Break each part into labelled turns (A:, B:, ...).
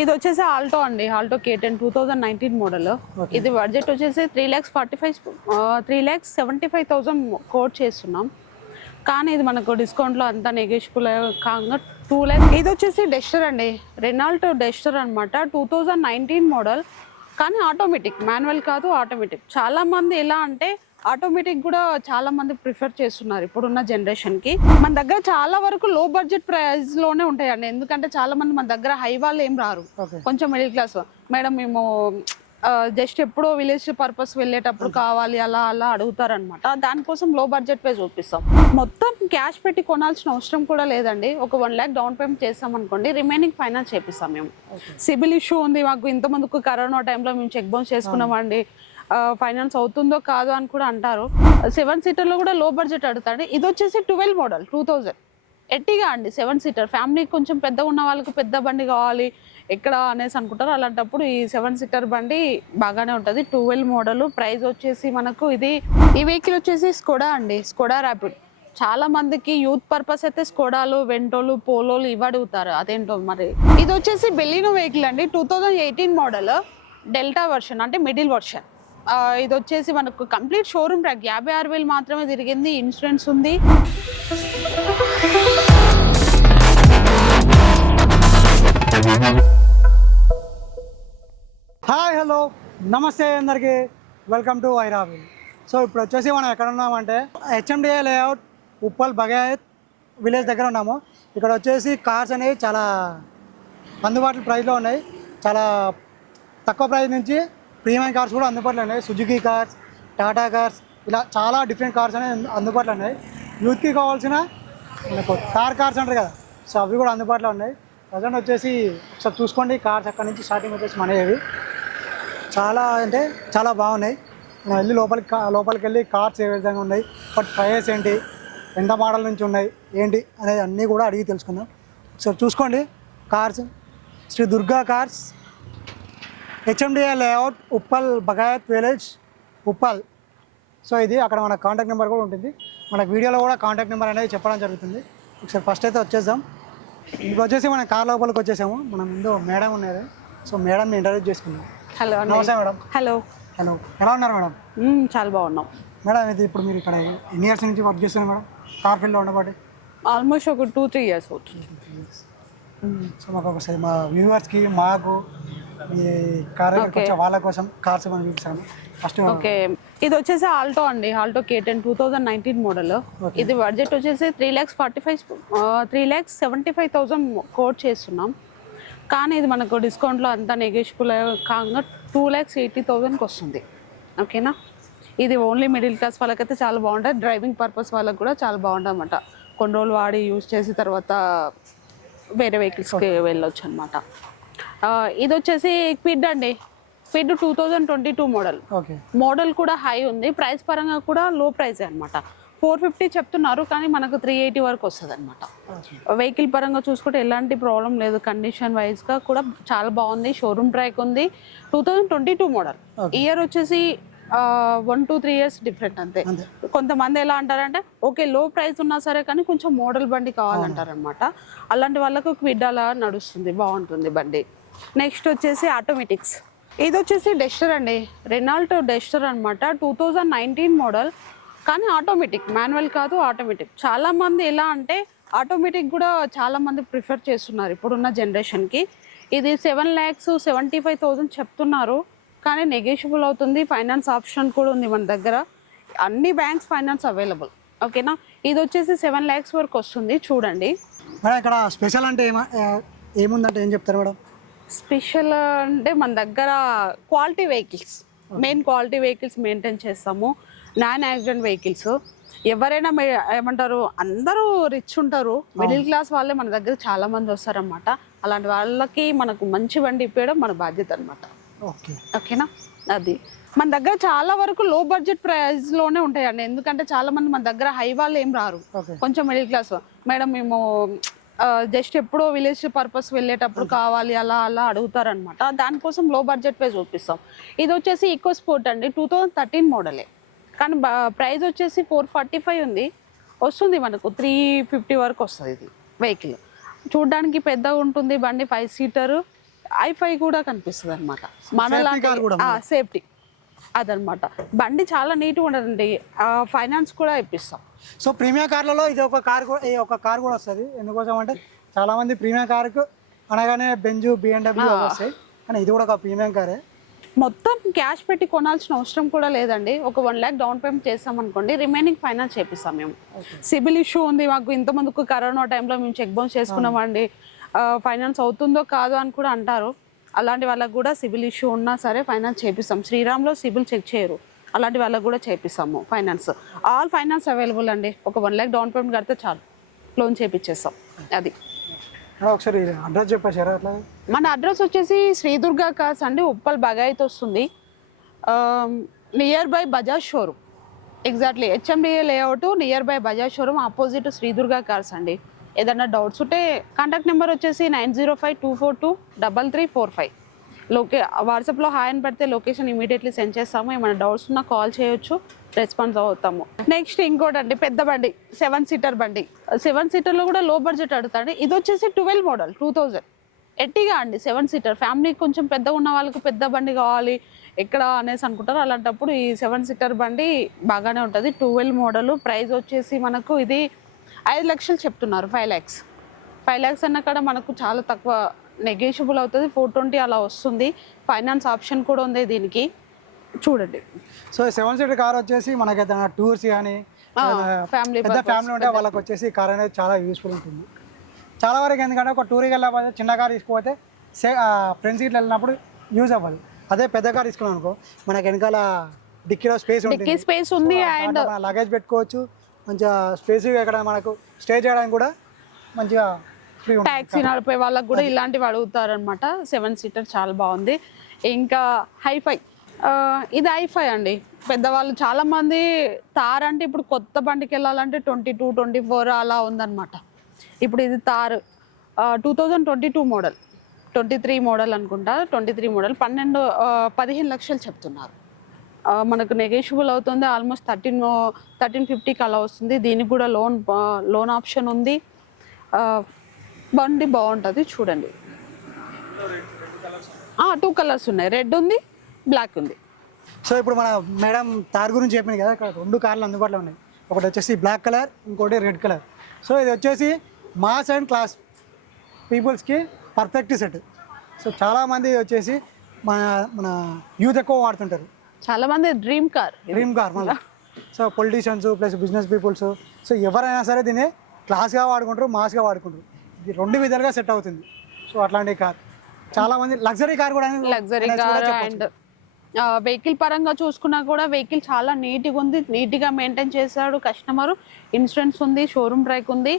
A: ఇది వచ్చేసి ఆల్టో అండి Alto K ten two thousand nineteen model. ఇది బడ్జెట్ వచ్చేసి three lakhs forty five three lakhs seventy five thousand quote చేస్తున్నాం. కానీ ఇది మనకు డిస్కౌంట్లో అంతా నెగోషియబుల్ కాగా టూ ల్యాక్స్ ఇది వచ్చేసి డెస్టర్ అండి రెనాల్టో డెస్టర్ అనమాట టూ థౌజండ్ నైన్టీన్ మోడల్. కానీ ఆటోమేటిక్ మాన్యువల్ కాదు ఆటోమేటిక్ చాలా మంది ఎలా అంటే ఆటోమేటిక్ కూడా చాలా మంది ప్రిఫర్ చేస్తున్నారు ఇప్పుడున్న జనరేషన్కి. మన దగ్గర చాలా వరకు లో బడ్జెట్ ప్రైస్లోనే ఉంటాయండి. ఎందుకంటే చాలా మంది మన దగ్గర హై వాళ్ళు ఏం రారు. కొంచెం మిడిల్ క్లాస్ మేడం మేము జస్ట్ ఎప్పుడో విలేజ్ పర్పస్ వెళ్ళేటప్పుడు కావాలి అలా అలా అడుగుతారనమాట దానికోసం లో బడ్జెట్ పే చూపిస్తాం. మొత్తం క్యాష్ పెట్టి కొనాల్సిన అవసరం కూడా లేదండి. ఒక వన్ ల్యాక్ డౌన్ పేమెంట్ చేస్తాం అనుకోండి రిమైనింగ్ ఫైనాన్స్ చేపిస్తాం మేము. సిబిల్ ఇష్యూ ఉంది మాకు. ఇంతమందికి కరోనా టైంలో మేము చెక్ బౌన్స్ చేసుకున్నామండి ఫైనాన్స్ అవుతుందో కాదో అని కూడా అంటారు. సెవెన్ సీటర్లో కూడా లో బడ్జెట్ అడుగుతాడు. ఇది వచ్చేసి ట్వెల్వ్ మోడల్ టూ థౌజండ్ ఎట్టిగా అండి సెవెన్ సీటర్ ఫ్యామిలీ కొంచెం పెద్దగా ఉన్న వాళ్ళకి పెద్ద బండి కావాలి ఎక్కడ అనేసి అనుకుంటారు. అలాంటప్పుడు ఈ సెవెన్ సీటర్ బండి బాగానే ఉంటుంది. ట్వెల్వ్ మోడల్ ప్రైస్ వచ్చేసి మనకు ఇది ఈ వెహికల్ వచ్చేసి స్కోడా అండి. స్కోడా ర్యాపిడ్ చాలా మందికి యూత్ పర్పస్ అయితే స్కోడాలు వెంటోలు పోలోలు ఇవి అడుగుతారు అదేంటో మరి? ఇది వచ్చేసి బెల్లినో వెహికల్ అండి. Two thousand eighteen model Delta version అంటే మిడిల్ వర్షన్ ఇది వచ్చేసి మనకు కంప్లీట్ షోరూమ్ ట్రాక్. యాభై ఆరు వేలు మాత్రమే తిరిగింది. ఇన్సూరెన్స్ ఉంది.
B: Hi hello. నమస్తే అందరికీ. వెల్కమ్ టు వైరావిల్ సో ఇప్పుడు వచ్చేసి మనం ఎక్కడ ఉన్నామంటే HMDA layout Uppal Bagayat village దగ్గర ఉన్నాము. ఇక్కడ వచ్చేసి కార్స్ అనేవి చాలా అందుబాటులో ప్రైస్లో ఉన్నాయి. చాలా తక్కువ ప్రైస్ నుంచి ప్రీమియం కార్స్ కూడా అందుబాటులో ఉన్నాయి. సుజుకి కార్స్ టాటా కార్స్ ఇలా చాలా డిఫరెంట్ కార్స్ అనేవి అందుబాటులో ఉన్నాయి. యూత్కి కావాల్సిన మనకు కార్ కార్స్ అంటారు కదా సో అవి కూడా అందుబాటులో ఉన్నాయి. ప్రజెంట్ వచ్చేసి ఒకసారి చూసుకోండి కార్స్ అక్కడ నుంచి స్టార్టింగ్ వచ్చేసి మనవి చాలా అంటే చాలా బాగున్నాయి. మనం వెళ్ళి లోపలికి లోపలికి వెళ్ళి కార్స్ ఏ విధంగా ఉన్నాయి బట్ ప్రైస్ ఏంటి ఎంత మోడల్ నుంచి ఉన్నాయి ఏంటి అనేది అన్నీ కూడా అడిగి తెలుసుకుందాం. ఒకసారి చూసుకోండి cars Shri Durga cars. HMDA layout Uppal Bagayat village Uppal so ఇది అక్కడ మన కాంటాక్ట్ నెంబర్ కూడా ఉంటుంది. మనకు వీడియోలో కూడా కాంటాక్ట్ నెంబర్ అనేది చెప్పడం జరుగుతుంది. ఒకసారి ఫస్ట్ అయితే వచ్చేద్దాం. ఇంక వచ్చేసి మనం కార్ లోపలికి వచ్చేసాము. మన ముందు మేడం ఉన్నారు. సో మేడంని ఇంటర్వ్యూ చేసుకుందాం.
A: హలో
B: నమస్తే మేడం.
A: హలో
B: హలో ఎలా ఉన్నారు మేడం?
A: చాలా బాగున్నాం.
B: మేడం ఇది ఇప్పుడు మీరు ఇక్కడ ఎన్ని ఇయర్స్ నుంచి వర్క్ చేస్తున్నారు మేడం? కార్ ఫీల్డ్లో ఉండబట్టి?
A: ఆల్మోస్ట్ ఒక టూ త్రీ ఇయర్స్ అవుతుంది.
B: సో మాకు ఒకసారి మా వ్యూవర్స్కి మాకు మీ కార్ వచ్చే వాళ్ళ కోసం కార్స్ మనం చూపిస్తాము. First
A: okay. ఇది వచ్చేసి ఆల్టో అండి. Alto K ten two thousand nineteen model ఇది బడ్జెట్ వచ్చేసి three lakhs forty five three lakhs seventy five thousand quote చేస్తున్నాం. కానీ ఇది మనకు డిస్కౌంట్లో అంతా నెగోషియబుల్ కాగా టూ ల్యాక్స్ ఎయిటీ థౌజండ్కి వస్తుంది. ఓకేనా ఇది ఓన్లీ మిడిల్ క్లాస్ వాళ్ళకైతే చాలా బాగుంటుంది డ్రైవింగ్ పర్పస్ వాళ్ళకి కూడా చాలా బాగుంటుంది అనమాట కొన్ని రోజులు వాడి యూజ్ చేసిన తర్వాత వేరే వెహికల్స్కి వెళ్ళొచ్చు అనమాట ఇది వచ్చేసి క్విడ్ అండి. Kwid two thousand twenty two model. Model కూడా హై ఉంది. ప్రైస్ పరంగా కూడా లో ప్రైస్ అనమాట ఫోర్ ఫిఫ్టీ చెప్తున్నారు కానీ మనకు త్రీ ఎయిటీ వరకు వస్తుంది అనమాట వెహికల్ పరంగా చూసుకుంటే ఎలాంటి ప్రాబ్లం లేదు. కండిషన్ వైజ్గా కూడా చాలా బాగుంది. షోరూమ్ ట్రాక్ ఉంది. Two thousand twenty two model. Year వచ్చేసి one two three years different అంతే. కొంతమంది ఎలా అంటారంటే ఓకే లో ప్రైస్ ఉన్నా సరే కానీ కొంచెం మోడల్ బండి కావాలంటారు అనమాట అలాంటి వాళ్ళకు క్విడ్ అలా నడుస్తుంది. బాగుంటుంది బండి. నెక్స్ట్ వచ్చేసి ఆటోమేటిక్స్. ఇది వచ్చేసి డెస్టర్ అండి. రెనాల్టో డెస్టర్ అనమాట టూ థౌజండ్ నైన్టీన్ మోడల్. కానీ ఆటోమేటిక్. మాన్యువల్ కాదు ఆటోమేటిక్. చాలామంది ఎలా అంటే ఆటోమేటిక్ కూడా చాలామంది ప్రిఫర్ చేస్తున్నారు ఇప్పుడున్న జనరేషన్కి. ఇది seven lakhs seventy five thousand చెప్తున్నారు. కానీ నెగోషియబుల్ అవుతుంది. ఫైనాన్స్ ఆప్షన్ కూడా ఉంది మన దగ్గర. అన్ని బ్యాంక్స్ ఫైనాన్స్ అవైలబుల్. ఓకేనా? ఇది వచ్చేసి సెవెన్ ల్యాక్స్ వరకు వస్తుంది. చూడండి.
B: మేడం ఇక్కడ స్పెషల్ అంటే ఏమ ఏముందంటే ఏం చెప్తారు మేడం?
A: స్పెషల్ అంటే మన దగ్గర quality vehicles main quality vehicles maintain చేస్తాము. నాన్ యాక్సిడెంట్ వెహికల్స్ ఎవరైనా మే- ఏమంటారు అందరూ రిచ్ ఉంటారు. మిడిల్ క్లాస్ వాళ్ళే మన దగ్గర చాలా మంది వస్తారన్నమాట. అలాంటి వాళ్ళకి మనకు మంచి బండి ఇప్పేయడం మన బాధ్యత అనమాట
B: ఓకే.
A: ఓకేనా? అది. మన దగ్గర చాలా వరకు లో బడ్జెట్ ప్రైస్లోనే ఉంటాయండి. ఎందుకంటే చాలా మంది మన దగ్గర హై వాళ్ళు ఏం రారు. కొంచెం మిడిల్ క్లాస్ మేడం మేము జస్ట్ ఎప్పుడో విలేజ్ పర్పస్ వెళ్ళేటప్పుడు కావాలి అలా అలా అడుగుతారనమాట దానికోసం లో బడ్జెట్ పే చూపిస్తాం. ఇది వచ్చేసి ఈకో స్పోర్ట్ అండి టూ థౌజండ్ థర్టీన్ మోడలే. కానీ ప్రైస్ వచ్చేసి ఫోర్ ఫార్టీ ఫైవ్ ఉంది. వస్తుంది మనకు త్రీ ఫిఫ్టీ వరకు వస్తుంది ఇది వెహికల్ చూడడానికి పెద్దగా ఉంటుంది బండి ఫైవ్ సీటర్ ఐఫై కూడా కనిపిస్తుంది అనమాట మన సేఫ్టీ అదనమాట. బండి చాలా నీట్గా ఉండదండి. ఫైనాన్స్ కూడా ఇప్పిస్తాం.
B: సో ప్రీమియం కార్లలో ఇది ఒక కార్ కూడా ఈ ఒక కార్ కూడా వస్తుంది. ఎందుకోసం అంటే చాలా మంది ప్రీమియం కార్కు అనగానే బెంజు బిఎండబ్ల్యూ వస్తాయి. కానీ ఇది కూడా ఒక ప్రీమియం కారే.
A: మొత్తం క్యాష్ పెట్టి కొనాల్సిన అవసరం కూడా లేదండి. ఒక వన్ ల్యాక్ డౌన్ పేమెంట్ చేస్తాం అనుకోండి రిమైనింగ్ ఫైనాన్స్ చేపిస్తాం మేము. సిబిల్ ఇష్యూ ఉంది మాకు. ఇంత ముందుకు కరోనా టైంలో మేము చెక్ బౌన్స్ చేసుకున్నామండి. ఫైనాన్స్ అవుతుందో కాదో అని కూడా అంటారు. అలాంటి వాళ్ళకి కూడా సిబిల్ ఇష్యూ ఉన్నా సరే ఫైనాన్స్ చేపిస్తాం. శ్రీరామ్లో సిబిల్ చెక్ చేయరు. అలాంటి వాళ్ళకి కూడా చేపిస్తాము ఫైనాన్స్. ఆల్ ఫైనాన్స్ అవైలబుల్ అండి. ఒక వన్ ల్యాక్ డౌన్ పేమెంట్ కడితే చాలు. లోన్ చేపిచ్చేస్తాం. అది.
B: ఒకసారి అడ్రస్ చెప్పేశారా అట్లా?
A: మన అడ్రస్ వచ్చేసి శ్రీదుర్గా కార్స్ అండి. ఉప్పల్ బగాయిత్ వస్తుంది. Near by Bajaj showroom. Exactly HMDA layout near by Bajaj showroom opposite Shri Durga cars అండి. ఏదన్నా డౌట్స్ ఉంటే కాంటాక్ట్ నెంబర్ వచ్చేసి nine zero five two four two double three four five. లోకే వాట్సాప్లో హాయ్ అని పెడితే లొకేషన్ ఇమీడియట్లీ సెండ్ చేస్తాము. ఏమైనా డౌట్స్ ఉన్నా కాల్ చేయొచ్చు రెస్పాన్స్ అవుతాము. నెక్స్ట్ ఇంకోటి అండి పెద్ద బండి సెవెన్ సీటర్ బండి. సెవెన్ సీటర్లో కూడా లో బడ్జెట్ అడుగుతాండి. ఇది వచ్చేసి ట్వెల్వ్ మోడల్ టూ థౌజండ్ ఎట్టిగా అండి సెవెన్ సీటర్ ఫ్యామిలీ కొంచెం పెద్ద ఉన్న వాళ్ళకి పెద్ద బండి కావాలి ఎక్కడ అనేసి అనుకుంటారు. అలాంటప్పుడు ఈ సెవెన్ సీటర్ బండి బాగానే ఉంటుంది. ట్వెల్వ్ మోడల్ ప్రైస్ వచ్చేసి మనకు ఇది ఐదు లక్షలు చెప్తున్నారు ఫైవ్ ల్యాక్స్ ఫైవ్ ల్యాక్స్ అన్న కాడ మనకు చాలా తక్కువ నెగోషియబుల్ అవుతుంది. ఫోర్ ట్వంటీ అలా వస్తుంది. ఫైనాన్స్ ఆప్షన్ కూడా ఉంది దీనికి. చూడండి.
B: సో సెవెన్ సీటర్ కార్ వచ్చేసి మనకి టూర్స్ కానీ
A: ఫ్యామిలీ
B: పెద్ద ఫ్యామిలీ ఉంటే వాళ్ళకి వచ్చేసి కార్ అనేది చాలా యూస్ఫుల్ ఉంటుంది. చాలా వరకు ఎందుకంటే ఒక టూర్కి వెళ్ళకపోతే చిన్న కార్ తీసుకుపోతే సే ఫ్రెండ్స్ ఇట్లా వెళ్ళినప్పుడు యూజ్ అవ్వదు అదే పెద్ద కార్ తీసుకున్నాం అనుకో మనకి వెనకాల డిక్కీలో స్పేస్ ఉంటుంది.
A: స్పేస్ ఉంది అండ్
B: లగేజ్ పెట్టుకోవచ్చు. మంచిగా స్పేస్ ఇక్కడ మనకు స్టే చేయడానికి కూడా మంచిగా
A: ట్యాక్సీ నడిపే వాళ్ళకి కూడా ఇలాంటివి అడుగుతారు అనమాట సెవెన్ సీటర్ చాలా బాగుంది. ఇంకా హైఫై ఇది హైఫై అండి. పెద్దవాళ్ళు చాలా మంది తార్ అంటే ఇప్పుడు కొత్త బండికి వెళ్ళాలంటే ట్వంటీ టూ ట్వంటీ ఫోర్ అలా ఉందన్నమాట. ఇప్పుడు ఇది Thar. Two thousand twenty two model twenty three model అనుకుంటా. ట్వంటీ త్రీ మోడల్ పన్నెండు పదిహేను లక్షలు చెప్తున్నారు. మనకు నెగోషియబుల్ అవుతుంది. ఆల్మోస్ట్ థర్టీన్ థర్టీన్ ఫిఫ్టీకి అలా వస్తుంది. దీనికి కూడా లోన్ లోన్ ఆప్షన్ ఉంది. బండి బాగుంటుంది చూడండి. టూ కలర్స్ ఉన్నాయి. రెడ్ ఉంది బ్లాక్ ఉంది.
B: సో ఇప్పుడు మన మేడం తార్ గురించి చెప్పింది కదా ఇక్కడ రెండు కార్లు అందుబాటులో ఉన్నాయి. ఒకటి వచ్చేసి బ్లాక్ కలర్ ఇంకోటి రెడ్ కలర్ సో ఇది వచ్చేసి మాస్ అండ్ క్లాస్ పీపుల్స్కి పర్ఫెక్ట్ సెట్ సో చాలామంది వచ్చేసి మన మన యూత్ ఎక్కువ వాడుతుంటారు.
A: చాలా మంది డ్రీమ్ కార్
B: డ్రీమ్ కార్ మళ్ళీ. So politicians plus business peoples so ఎవరైనా సరే దీన్ని క్లాస్గా వాడుకుంటారు మాస్గా వాడుకుంటారు. ఇది రెండు విధాలుగా సెట్ అవుతుంది. సో అట్లాంటి కార్ చాలామంది లగ్జరీ కార్ కూడా
A: లగ్జరీ కార్. అండ్ వెహికల్ పరంగా చూసుకున్నా కూడా వెహికల్ చాలా నీట్గా ఉంది. నీట్గా మెయింటైన్ చేశాడు కస్టమర్ ఇన్సూరెన్స్ ఉంది షోరూమ్ ట్రాక్ ఉంది.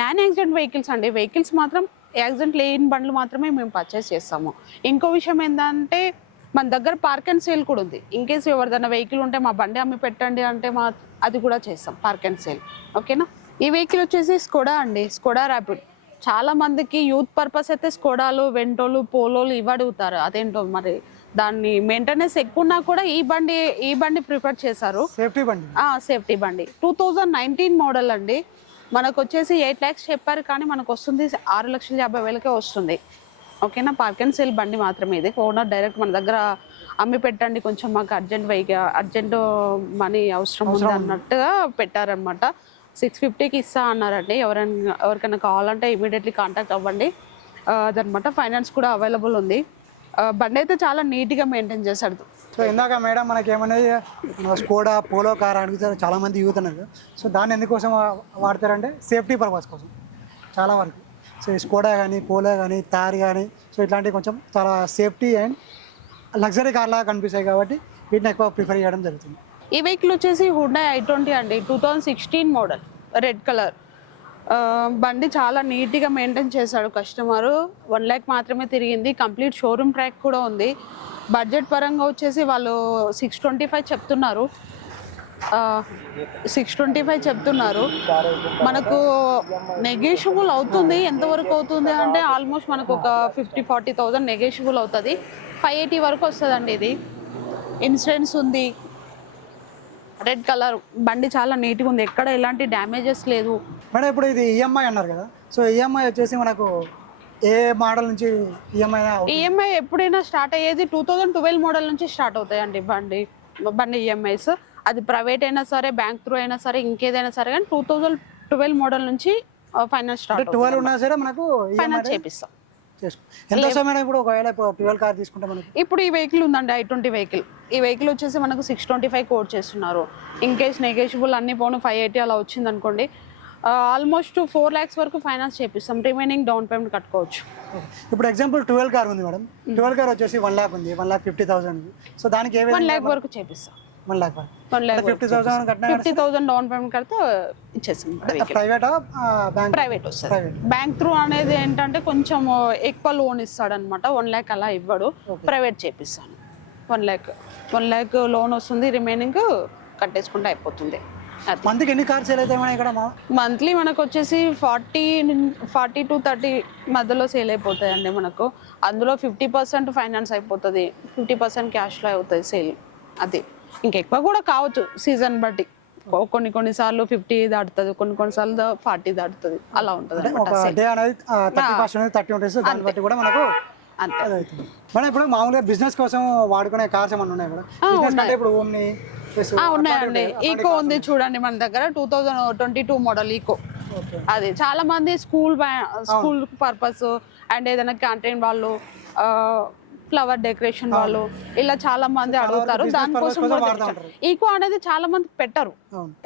A: నాన్ యాక్సిడెంట్ వెహికల్స్ అండి. వెహికల్స్ మాత్రం యాక్సిడెంట్ లేని బండ్లు మాత్రమే మేము పర్చేస్ చేస్తాము. ఇంకో విషయం ఏంటంటే మన దగ్గర పార్క్ అండ్ సేల్ కూడా ఉంది. ఇన్ కేసు ఎవరిదైనా వెహికల్ ఉంటే మా బండి అమ్మి పెట్టండి అంటే మా అది కూడా చేస్తాం పార్క్ అండ్ సేల్ ఓకేనా ఈ వెహికల్ వచ్చేసి స్కోడా అండి. స్కోడా ర్యాపిడ్ చాలా మందికి యూత్ పర్పస్ అయితే స్కోడాలు వెంటోలు పోలోలు ఇవి అడుగుతారు అదేంటో మరి దాన్ని మెయింటెనెన్స్ ఎక్కువ ఉన్నా కూడా ఈ బండి ఈ బండి ప్రిఫర్ చేశారు.
B: సేఫ్టీ బండి.
A: సేఫ్టీ బండి. టూ థౌజండ్ నైన్టీన్ మోడల్ అండి. మనకు వచ్చేసి ఎయిట్ ల్యాక్స్ చెప్పారు కానీ మనకు వస్తుంది ఆరు లక్షల యాభై వేలకే వస్తుంది. ఓకేనా? పార్క్ అండ్ సేల్ బండి మాత్రమే ఇది. ఓనర్ డైరెక్ట్ మన దగ్గర అమ్మి పెట్టండి. కొంచెం మాకు అర్జెంట్ వెహిక అర్జెంట్ మనీ అవసరం ఉంది అన్నట్టుగా పెట్టారనమాట సిక్స్ ఫిఫ్టీకి ఇస్తా అన్నారండి. ఎవరైనా ఎవరికైనా కావాలంటే ఇమీడియట్లీ కాంటాక్ట్ అవ్వండి. అదనమాట ఫైనాన్స్ కూడా అవైలబుల్ ఉంది. బండి అయితే చాలా నీట్గా మెయింటైన్ చేశాడు.
B: సో ఇందాక మేడం మనకి ఏమనేది మన స్కోడా పోలో కార్ అడుగుతారు చాలా మంది యూత్ అన్నారు సో దాన్ని ఎందుకోసం వాడతారంటే సేఫ్టీ పర్పస్ కోసం. చాలా వరకు. సో ఈ స్కోడా కానీ పోలో కానీ తార్ కానీ సో ఇట్లాంటివి కొంచెం చాలా సేఫ్టీ అండ్ లగ్జరీ కార్లాగా కనిపిస్తాయి కాబట్టి వీటిని ఎక్కువ ప్రిఫర్ చేయడం జరుగుతుంది.
A: ఈ వెహికల్ వచ్చేసి హుండా ఐ ట్వంటీ అండి two thousand sixteen model red colour బండి చాలా నీట్గా మెయింటైన్ చేశాడు కస్టమర్ వన్ ల్యాక్ మాత్రమే తిరిగింది. కంప్లీట్ షోరూమ్ ట్రాక్ కూడా ఉంది. బడ్జెట్ పరంగా వచ్చేసి వాళ్ళు సిక్స్ ట్వంటీ ఫైవ్ చెప్తున్నారు. సిక్స్ ట్వంటీ ఫైవ్ చెప్తున్నారు. మనకు నెగేషియబుల్ అవుతుంది. ఎంతవరకు అవుతుంది అంటే ఆల్మోస్ట్ మనకు ఒక ఫిఫ్టీ ఫార్టీ థౌజండ్ నెగేషియబుల్ అవుతుంది. ఫైవ్ ఎయిటీ వరకు వస్తుందండి ఇది. ఇన్సూరెన్స్ ఉంది. రెడ్ కలర్ బండి చాలా నీట్గా ఉంది. ఎక్కడ ఎలాంటి డ్యామేజెస్ లేదు.
B: మేడం ఇప్పుడు ఇది ఈఎంఐ అన్నారు కదా. సో ఈఎంఐ వచ్చేసి మనకు ఏ మోడల్ నుంచి E ఈఎంఐ
A: ఈఎంఐ ఎప్పుడైనా స్టార్ట్ అయ్యేది? టూ థౌజండ్ ట్వెల్వ్ మోడల్ నుంచి స్టార్ట్ అవుతాయండి బండి. బండి ఈఎంఐస్ అది ప్రైవేట్ అయినా సరే బ్యాంక్ త్రూ అయినా సరే ఇంకేదైనా సరే కానీ టూ థౌజండ్ ట్వెల్వ్ మోడల్ నుంచి ఫైనాన్స్ స్టార్ట్
B: ట్వెల్వ్ ఉన్నా సరే మనకు
A: ఫైనాన్స్ చేపిస్తాం.
B: ఎంత వస్తుంది మేడం ఇప్పుడు ఒకవేళ ట్వెల్వ్ కార్ తీసుకుంటే మనకి?
A: ఇప్పుడు ఈ వెహికల్ ఉందండి ఐ ట్వంటీ వెహికల్. ఈ వెహికల్ వచ్చేసి మనకు సిక్స్ ట్వంటీ ఫైవ్ కోడ్ చేస్తున్నారు. ఇన్ కేస్ నెగోషియబుల్ అన్ని పోను ఫైవ్ ఎయిటీ అలా వచ్చింది అనుకోండి ఆల్మోస్ట్ ఫోర్ ల్యాక్స్ వరకు ఫైనాన్స్ చేపిస్తాం. రిమైనింగ్ డౌన్ పేమెంట్ కట్టుకోవచ్చు.
B: ఇప్పుడు ఎగ్జాంపుల్ ట్వెల్వ్ కార్ ఉంది మేడం. ట్వెల్వ్ కార్ వచ్చేసి వన్ లాక్ ఉంది one lakh fifty thousand so దానికి
A: వన్ ల్యాక్ వరకు చేపిస్తాం.
B: వన్ లాక్ ఫిఫ్టీ థౌసండ్ కట్టినా
A: ఫిఫ్టీ థౌసండ్ డౌన్ పేమెంట్ కడితే ఇచ్చేస్తాం.
B: ప్రైవేటా
A: వస్తుంది. బ్యాంక్ త్రూ అనేది ఏంటంటే కొంచెం ఎక్కువ లోన్ ఇస్తాడు అనమాట వన్ ల్యాక్ అలా ఇవ్వడు. ప్రైవేట్ చేపిస్తాను. One lakh one lakh loan వస్తుంది. రిమైనింగ్ కట్టేసుకుంటే అయిపోతుంది.
B: మంత్కి ఎన్ని కార్స్ సేల్ అవుతాయి ఇక్కడ
A: మంత్లీ మనకు వచ్చేసి ఫార్టీ ఫార్టీ టు థర్టీ మధ్యలో సేల్ అయిపోతాయండి మనకు. అందులో ఫిఫ్టీ పర్సెంట్ ఫైనాన్స్ అయిపోతుంది. ఫిఫ్టీ పర్సెంట్ క్యాష్లో అవుతుంది సేల్ అది. ఇంకెక్కువ కూడా కావచ్చు సీజన్ బట్టి. కొ- కొన్ని కొన్నిసార్లు ఫిఫ్టీ దాటుతుంది కొన్ని కొన్నిసార్లు ఫార్టీ దాటుతుంది. అలా ఉంటుంది
B: మేడం ఇప్పుడు మామూలుగా బిజినెస్ కోసం వాడుకునే కార్స్ ఏమన్నా ఉన్నాయి మేడం ఇప్పుడు ఓమ్ని
A: ఉన్నాయండి ఈకో ఉంది చూడండి మన దగ్గర two thousand twenty two model Eeco. అది చాలా మంది స్కూల్ స్కూల్ పర్పస్ అండ్ ఏదైనా క్యాంటీన్ వాళ్ళు ఫ్లవర్ డెకరేషన్ వాళ్ళు ఇలా చాలా మంది అడుగుతారు. దానికోసం. ఈకో అనేది చాలా మంది పెట్టరు.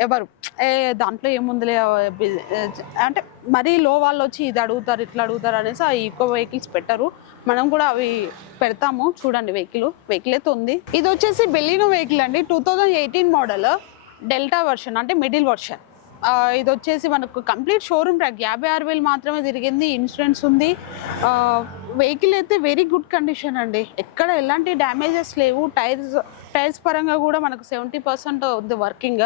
A: ఎవరు? ఏ దాంట్లో ఏముందిలే అంటే మరీ లో వాళ్ళు వచ్చి ఇది అడుగుతారు ఇట్లా అడుగుతారు అనేసి ఆ ఈకో వెహికల్స్ పెట్టరు. మనం కూడా అవి పెడతాము. చూడండి వెహికల్ వెహికల్ అయితే ఉంది. ఇది వచ్చేసి బెల్లినో వెహికల్ అండి. Two thousand eighteen model Delta version అంటే మిడిల్ వర్షన్ ఇది వచ్చేసి మనకు కంప్లీట్ షోరూమ్ ట్రాక్ యాభై ఆరు వేలు మాత్రమే తిరిగింది. ఇన్సూరెన్స్ ఉంది. వెహికల్ అయితే వెరీ గుడ్ కండిషన్ అండి. ఎక్కడ ఎలాంటి డ్యామేజెస్ లేవు. టైర్స్ టైర్స్ పరంగా కూడా మనకు సెవెంటీ పర్సెంట్ ఉంది వర్కింగ్.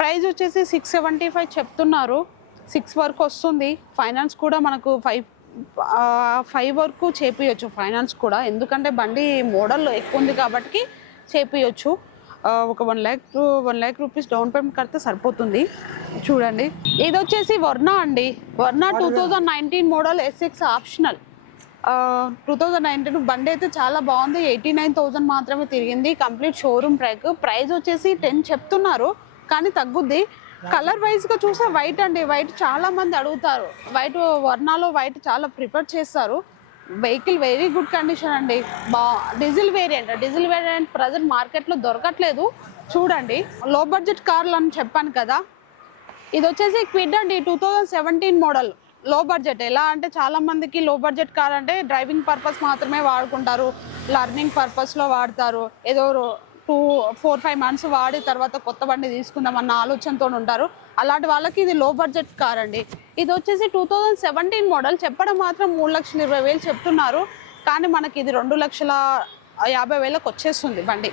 A: ప్రైస్ వచ్చేసి సిక్స్ సెవెంటీ ఫైవ్ చెప్తున్నారు. సిక్స్ వరకు వస్తుంది. ఫైనాన్స్ కూడా మనకు ఫైవ్ ఫైవ్ వరకు చేపియొచ్చు. ఫైనాన్స్ కూడా. ఎందుకంటే బండి మోడల్ ఎక్కువ ఉంది కాబట్టి చేపియొచ్చు. ఒక one lakh to one lakh rupees down payment కడితే సరిపోతుంది. చూడండి. ఇది వచ్చేసి వర్ణ అండి. Verna two thousand nineteen model SX optional two thousand nineteen బండి అయితే చాలా బాగుంది. ఎయిటీ నైన్ థౌజండ్ మాత్రమే తిరిగింది. కంప్లీట్ షోరూమ్ ట్రాక్ ప్రైస్ వచ్చేసి టెన్ చెప్తున్నారు కానీ తగ్గుద్ది. కలర్ వైజ్గా చూస్తే వైట్ అండి. వైట్ చాలా మంది అడుగుతారు. వైట్ వర్ణాలో వైట్ చాలా ప్రిఫర్ చేస్తారు. వెహికల్ వెరీ గుడ్ కండిషన్ అండి. బా diesel variant diesel variant present మార్కెట్లో దొరకట్లేదు. చూడండి లో బడ్జెట్ కార్లు అని చెప్పాను కదా. ఇది వచ్చేసి క్విడ్ అండి టూ థౌజండ్ సెవెంటీన్ మోడల్లో బడ్జెట్ ఎలా అంటే చాలా మందికి లో బడ్జెట్ కార్ అంటే డ్రైవింగ్ పర్పస్ మాత్రమే వాడుకుంటారు. లర్నింగ్ పర్పస్లో వాడతారు. ఏదో టూ ఫోర్ ఫైవ్ మంత్స్ వాడి తర్వాత కొత్త బండి తీసుకుందాం అన్న ఆలోచనతో ఉంటారు. అలాంటి వాళ్ళకి ఇది లో బడ్జెట్ కార్ అండి. ఇది వచ్చేసి టూ థౌజండ్ సెవెంటీన్ మోడల్ చెప్పడం మాత్రం మూడు లక్షల ఇరవై వేలు చెప్తున్నారు. కానీ మనకి ఇది రెండు లక్షల యాభై వేలకు వచ్చేస్తుంది బండి.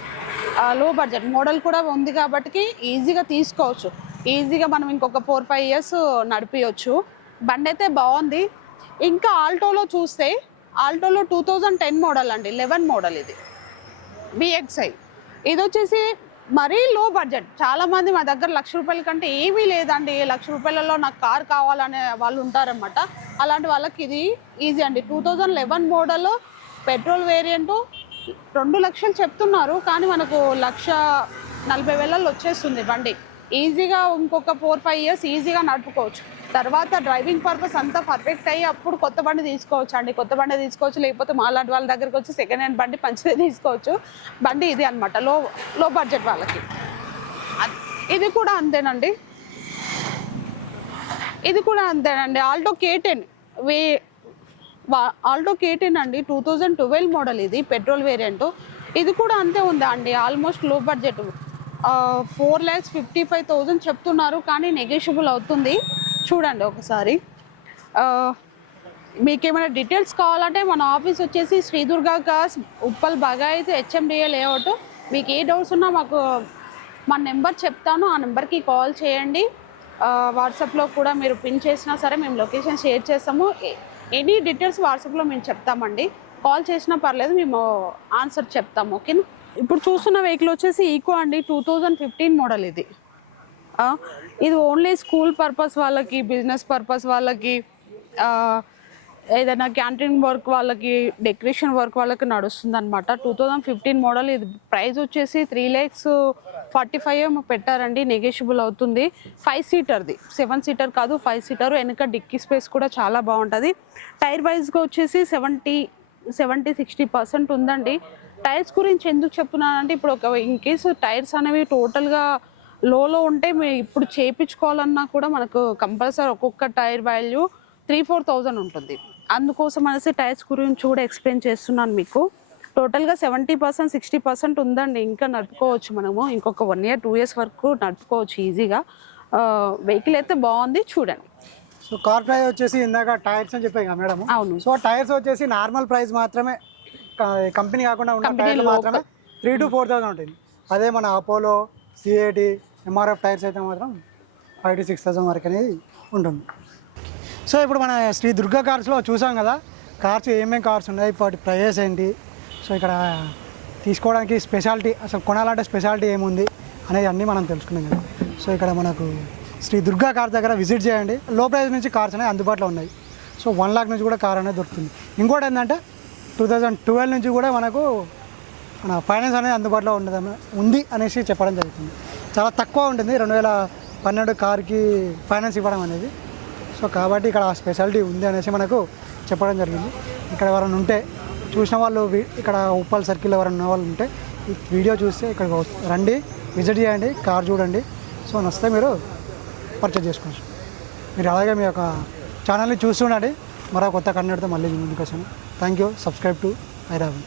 A: లో బడ్జెట్ మోడల్ కూడా ఉంది కాబట్టి ఈజీగా తీసుకోవచ్చు. ఈజీగా మనం ఇంకొక ఫోర్ ఫైవ్ ఇయర్స్ నడిపించవచ్చు బండి అయితే బాగుంది. ఇంకా ఆల్టోలో చూస్తే ఆల్టోలో టూ థౌజండ్ టెన్ మోడల్ అండి. లెవెన్ మోడల్ ఇది. బిఎక్స్ఐ ఇది వచ్చేసి మరీ లో బడ్జెట్ చాలా మంది మా దగ్గర లక్ష రూపాయల కంటే ఏమీ లేదండి. లక్ష రూపాయలలో నాకు కార్ కావాలనే వాళ్ళు ఉంటారనమాట అలాంటి వాళ్ళకి ఇది ఈజీ అండి. Two thousand eleven model petrol variant రెండు లక్షలు చెప్తున్నారు. కానీ మనకు లక్ష నలభై వేలలో వచ్చేస్తుంది బండి. ఈజీగా ఇంకొక ఫోర్ ఫైవ్ ఇయర్స్ ఈజీగా నడుపుకోవచ్చు. తర్వాత డ్రైవింగ్ పర్పస్ అంతా పర్ఫెక్ట్ అయ్యి అప్పుడు కొత్త బండి తీసుకోవచ్చు అండి కొత్త బండి తీసుకోవచ్చు లేకపోతే మాలాంటి వాళ్ళ దగ్గరికి వచ్చి సెకండ్ హ్యాండ్ బండి పంచితే తీసుకోవచ్చు. బండి ఇది అనమాట లో లో బడ్జెట్ వాళ్ళకి. ఇది కూడా అంతేనండి. ఇది కూడా అంతేనండి. ఆల్టో కేటెన్ వే వా- ఆల్టో కేటెన్ అండి టూ థౌజండ్ ట్వెల్వ్ మోడల్ ఇది పెట్రోల్ వేరియంట్. ఇది కూడా అంతే ఉందా అండి ఆల్మోస్ట్లో budget four lakhs fifty five thousand చెప్తున్నారు కానీ నెగోషియబుల్ అవుతుంది. చూడండి ఒకసారి. మీకు ఏమైనా డీటెయిల్స్ కావాలంటే మన ఆఫీస్ వచ్చేసి Sri Durga cars Uppal Bhagayath HMDA layout మీకు ఏ డౌట్స్ ఉన్నా మాకు మా నెంబర్ చెప్తాను. ఆ నెంబర్కి కాల్ చేయండి. వాట్సాప్లో కూడా మీరు పిన్ చేసినా సరే మేము లొకేషన్ షేర్ చేస్తాము. ఎనీ డీటెయిల్స్ వాట్సాప్లో మేము చెప్తామండి. కాల్ చేసినా పర్లేదు మేము ఆన్సర్ చెప్తాము ఓకేనా ఇప్పుడు చూస్తున్న వెహికల్ వచ్చేసి ఈకో అండి టూ థౌజండ్ ఫిఫ్టీన్ మోడల్ ఇది. ఇది ఓన్లీ స్కూల్ పర్పస్ వాళ్ళకి బిజినెస్ పర్పస్ వాళ్ళకి ఏదైనా క్యాంటీన్ వర్క్ వాళ్ళకి డెకరేషన్ వర్క్ వాళ్ళకి నడుస్తుంది అనమాట టూ థౌజండ్ ఫిఫ్టీన్ మోడల్ ఇది. ప్రైస్ వచ్చేసి త్రీ ల్యాక్స్ ఫార్టీ ఫైవ్ ఏమో పెట్టారండి నెగోషియబుల్ అవుతుంది. ఫైవ్ సీటర్ది సెవెన్ సీటర్ కాదు ఫైవ్ సీటర్ వెనక డిక్కీ స్పేస్ కూడా చాలా బాగుంటుంది. టైర్ వైజ్గా వచ్చేసి సెవెంటీ సెవెంటీ సిక్స్టీ పర్సెంట్ ఉందండి. టైర్స్ గురించి ఎందుకు చెప్తున్నానంటే ఇప్పుడు ఒక ఇన్ కేసు టైర్స్ అనేవి టోటల్గా లోలో ఉంటే మేము ఇప్పుడు చేయించుకోవాలన్నా కూడా మనకు కంపల్సరీ ఒక్కొక్క tyre value three four thousand ఉంటుంది. అందుకోసం అనేసి టైర్స్ గురించి కూడా ఎక్స్ప్లెయిన్ చేస్తున్నాను మీకు. టోటల్గా సెవెంటీ పర్సెంట్ సిక్స్టీ పర్సెంట్ ఉందండి. ఇంకా నడుపుకోవచ్చు మనము. ఇంకొక వన్ ఇయర్ టూ ఇయర్స్ వరకు నడుపుకోవచ్చు ఈజీగా. వెహికల్ అయితే బాగుంది చూడండి.
B: సో కార్ ప్రైస్ వచ్చేసి ఇందాక టైర్స్ అని చెప్పాయి కదా మేడం
A: అవును.
B: సో టైర్స్ వచ్చేసి నార్మల్ ప్రైస్ మాత్రమే కంపెనీ కాకుండా ఉన్న టైర్లు. మాత్రమే త్రీ టు ఫోర్ థౌసండ్ ఉంటుంది అదే మన అపోలో సిఏటి ఎంఆర్ఎఫ్ టైర్స్ అయితే మాత్రం ఫైవ్ టు సిక్స్ థౌసండ్ వరకు అనేది ఉంటుంది. సో ఇప్పుడు మన శ్రీ దుర్గా కార్స్లో చూసాం కదా కార్స్ ఏమేమి కార్స్ ఉన్నాయి వాటి ప్రైజెస్ ఏంటి? సో ఇక్కడ తీసుకోవడానికి స్పెషాలిటీ అసలు కొనాలంటే స్పెషాలిటీ ఏముంది అనేది అన్నీ మనం తెలుసుకున్నాం కదా. సో ఇక్కడ మనకు శ్రీ దుర్గా కార్స్ దగ్గర విజిట్ చేయండి. లో ప్రైస్ నుంచి కార్స్ అనేవి అందుబాటులో ఉన్నాయి. సో వన్ లాక్ నుంచి కూడా కార్ అనేది దొరుకుతుంది. ఇంకోటి ఏంటంటే టూ థౌజండ్ ట్వెల్వ్ నుంచి కూడా మనకు మన ఫైనాన్స్ అనేది అందుబాటులో ఉండదు ఉంది అనేసి చెప్పడం జరుగుతుంది. చాలా తక్కువ ఉంటుంది రెండు వేల పన్నెండు కార్కి ఫైనాన్స్ ఇవ్వడం అనేది. సో కాబట్టి ఇక్కడ ఆ స్పెషాలిటీ ఉంది అనేసి మనకు చెప్పడం జరిగింది. ఇక్కడ ఎవరైనా ఉంటే చూసిన వాళ్ళు ఇక్కడ ఉప్పల్ సర్కిల్ ఎవరైనా ఉన్న వాళ్ళు ఉంటే ఈ వీడియో చూస్తే ఇక్కడ రండి విజిట్ చేయండి కార్ చూడండి. సో నచ్చితే మీరు పర్చేజ్ చేసుకోవచ్చు. మీరు అలాగే మీ యొక్క ఛానల్ని చూస్తుండండి మరో కొత్త కన్నడతో మళ్ళీ ముందుకు వస్తాను. Thank you. Subscribe to ఐరావన్